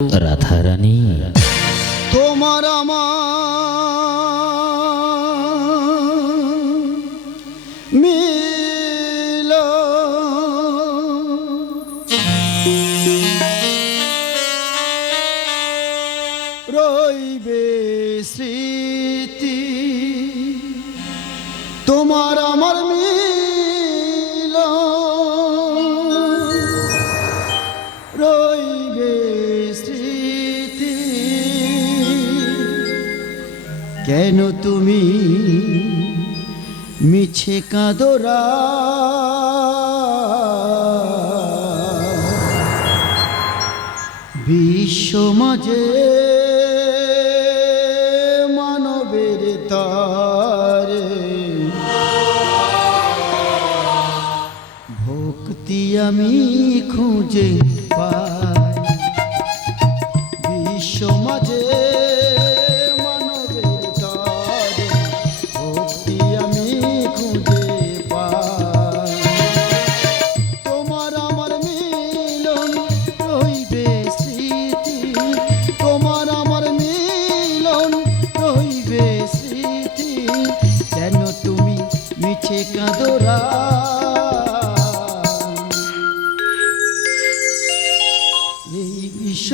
রাধারানী। তোমার আমার কেন তুমি মিছে কাঁদরা বিশ্ব মাঝে মানবের তারে ভক্তি আমি খুঁজে পাই। মিছে কাঁদরা। এই বিশ্ব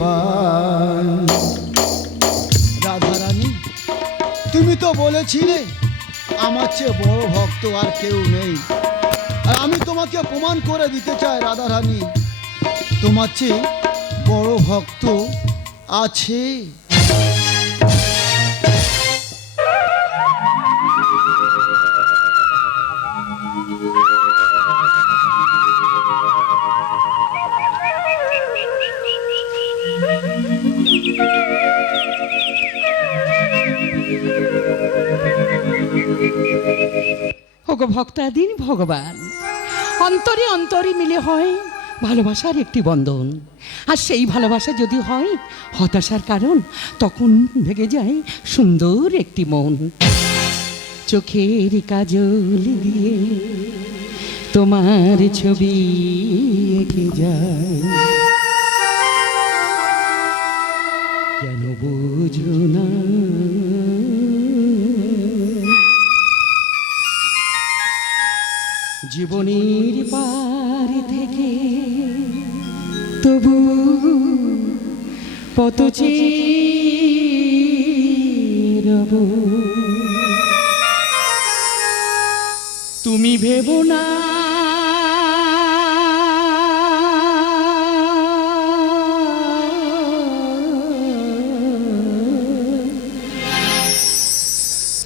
পাই। রাধারানী, তুমি তো বলেছিলে আমার চেয়ে বড় ভক্ত আর কেউ নেই। আর আমি তোমাকে প্রমাণ করে দিতে চাই, রাধারানী। তোমার চেয়ে বড় ভক্ত আছে। ভক্তাধীন ভগবান। অন্তরে অন্তরে মিলে হয় ভালোবাসার একটি বন্ধন। আর সেই ভালোবাসা যদি হয় হতাশার কারণ, তখন ভেঙে যায় সুন্দর একটি মন। চোখের কাজল দিয়ে তোমার ছবি এঁকে যায়। কেন বুঝো না জীবনের পার থেকে। তবু পত তুমি ভেবো না।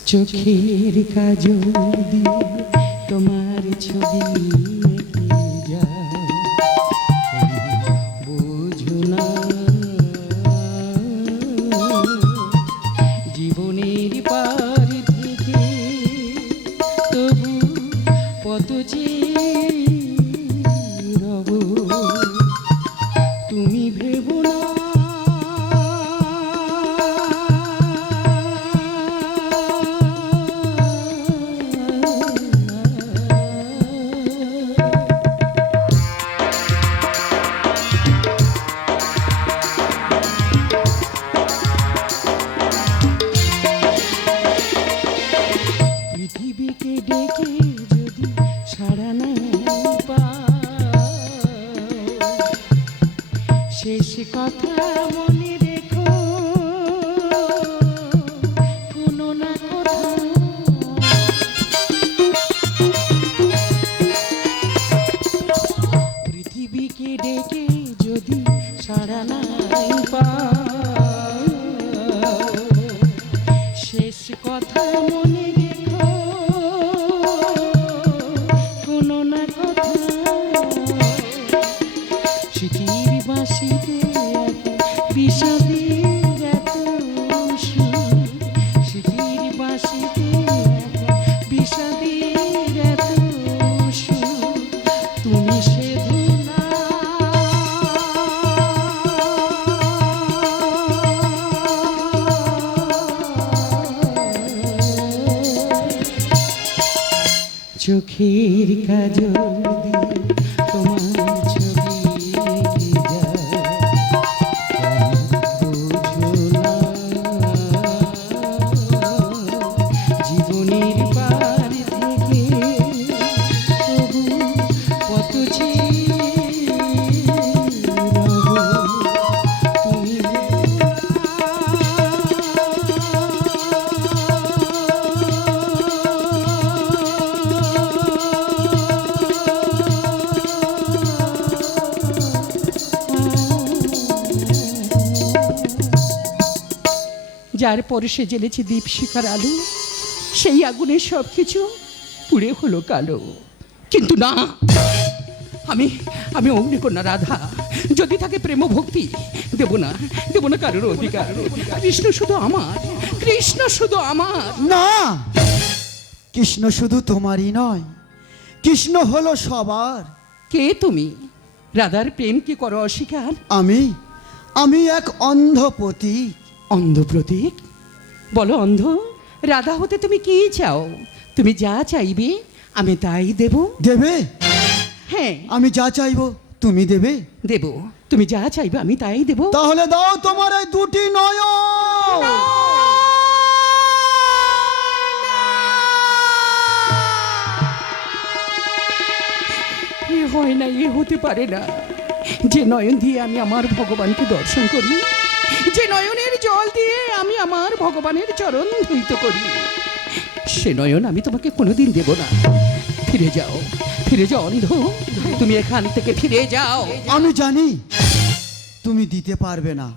চোখের কাজ দিয়ে যার পরে সে জ্বেলেছে দীপ শিখার আলো সেই আগুনের সব কিছু পুড়ে হলো কালো। কিন্তু না আমি আমি অগ্নিকন্যা রাধা। যদি থাকে প্রেম ভক্তি দেব না দেব না কারোর অধিকার। কৃষ্ণ শুধু আমার কৃষ্ণ শুধু আমার। না কৃষ্ণ শুধু তোমারই নয় কৃষ্ণ হলো সবার। কে তুমি? রাধার প্রেম কি করো অস্বীকার? আমি আমি এক অন্ধপতি অন্ধ প্রতীক? বলো অন্ধ রাধা হতে তুমি কি চাও? তুমি যা চাইবে আমি তাই দেব। দেবে? হ্যাঁ। আমি যা চাইব তুমি দেবে? দেব। তুমি যা চাইবে আমি তাই দেব। তাহলে দাও তোমার এই দুটি নয় এ হয় না এ হতে পারে না। যে নয়ন দিয়ে আমি আমার ভগবানকে দর্শন করি যে নয়নের জল দিয়ে আমি আমার ভগবানের চরণ ধুইত করি। সে নয়ন আমি তোমাকে কোনোদিন দেব না। ফিরে যাও ফিরে যাও অন্ধ তুমি এখান থেকে ফিরে যাও। আমি জানি তুমি দিতে পারবে না।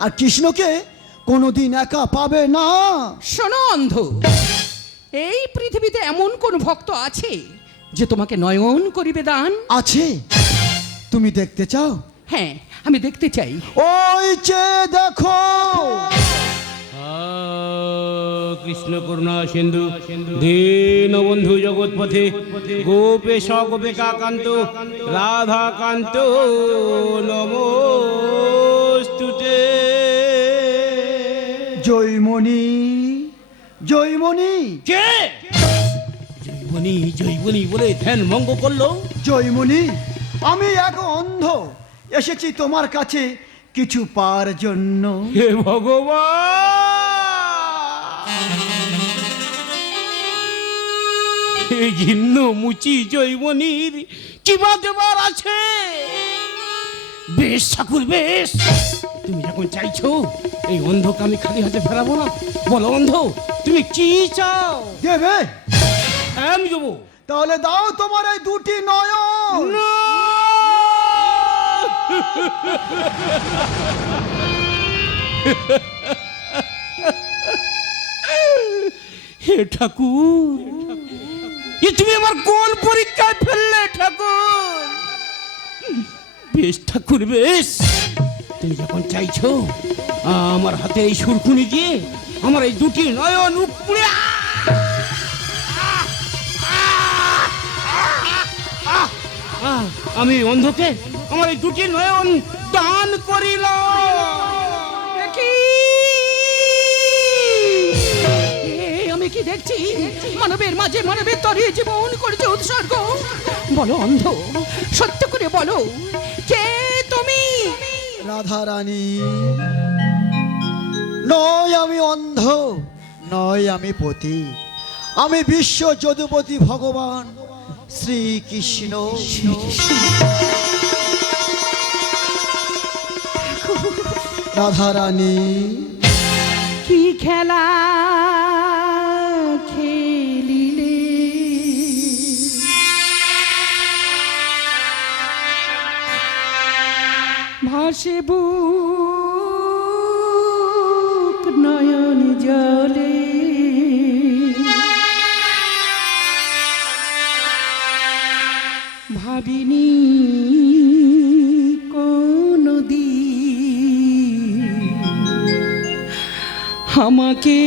আর কৃষ্ণকে কোনোদিন একা পাবে না। শোনো অন্ধ এই পৃথিবীতে এমন কোন ভক্ত আছে যে তোমাকে নয়ন করিবে দান? আছে। তুমি দেখতে চাও? হ্যাঁ আমি দেখতে চাই। ওই চেয়ে দেখো। কৃষ্ণ করুণা সিন্ধু দীন বন্ধু জগৎপথে গোপেশ গোপিকা কান্ত রাধা কান্ত নমস্তুতে। জয়মণি জয়মণি। কে? জৈবনী জৈবনী বলে ধ্যান ভঙ্গ করল? জয়মণি আমি এক অন্ধ। এসেছি তোমার কাছে কিছু পার জন্য। হে ভগবান! ঘিন্ন মুচি জৈবনীর কিবা দেবার আছে। বেশ ঠাকুর বেশ। তুমি যখন চাইছো এই অন্ধকে আমি খালি হাতে ফেরাবো না। বলো অন্ধ তুমি কি চাও? দেবে। হ্যাঁ, আমি দেবো। তাহলে দাও তোমার এই দুটি নয়ন। না! হে ঠাকুর এ তুমি আমার কোন পরীক্ষায় ফেললে ঠাকুর বেশ ঠাকুর বেশ তুমি যখন চাইছো আমার হাতে এই সুরকুনি দিয়ে আমার এই দুটি নয়ন উপড়ে আমি অন্ধকে আমার এই দুটি নয়ন দান করিল? আমি কি দেখছি? মানবের মাঝে মানবের তরে জীবন করেছে উৎসর্গ। বলো অন্ধ সত্য করে বলো কে তুমি? রাধা রানী নয় আমি অন্ধ নয় আমি পতি। আমি বিশ্ব যদুপতি ভগবান শ্রীকৃষ্ণ। রাধা রানী কি খেলা খেলিলে? ভাসে বুক আমাকে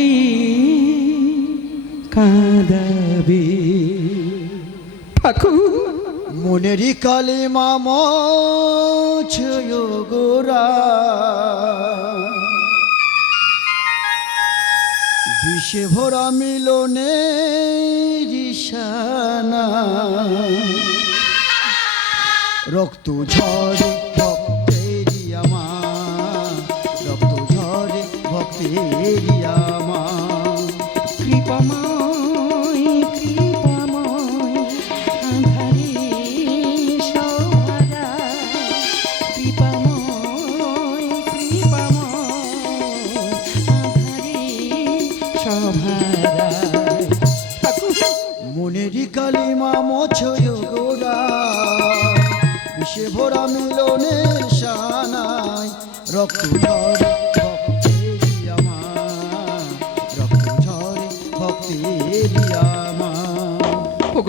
কাঁদাবে? ঠাকুর মনেরই কালে গোরা বিষে ভরা মিলনে রিসানা রক্ত ঝরে ভক্তেরি আমার রক্ত ঝরে ভক্তেরি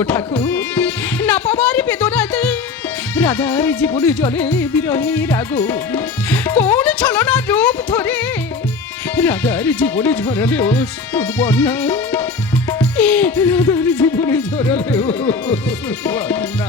ওগো ঠাকুর। না পাবার বেদনাতে রাধার জীবনে জলে বিরহের আগুন কোন ছলনা রূপ ধরে, রাধার জীবনে ঝরালে ও বন্যা। রাধার জীবনে ঝরালে ও বন্যা।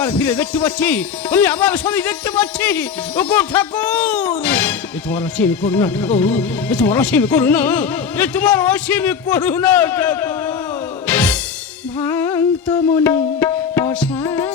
আবার ফিরে দেখতে পাচ্ছি। আমি আবার সবই দেখতে পাচ্ছি। ও ঠাকুর! এ তোমার অসীম করুণা ঠাকুর, এ তোমার অসীম করুণা, এ তোমার অসীম করুণা ঠাকুর। ভাঙ তো মনে অশান্ত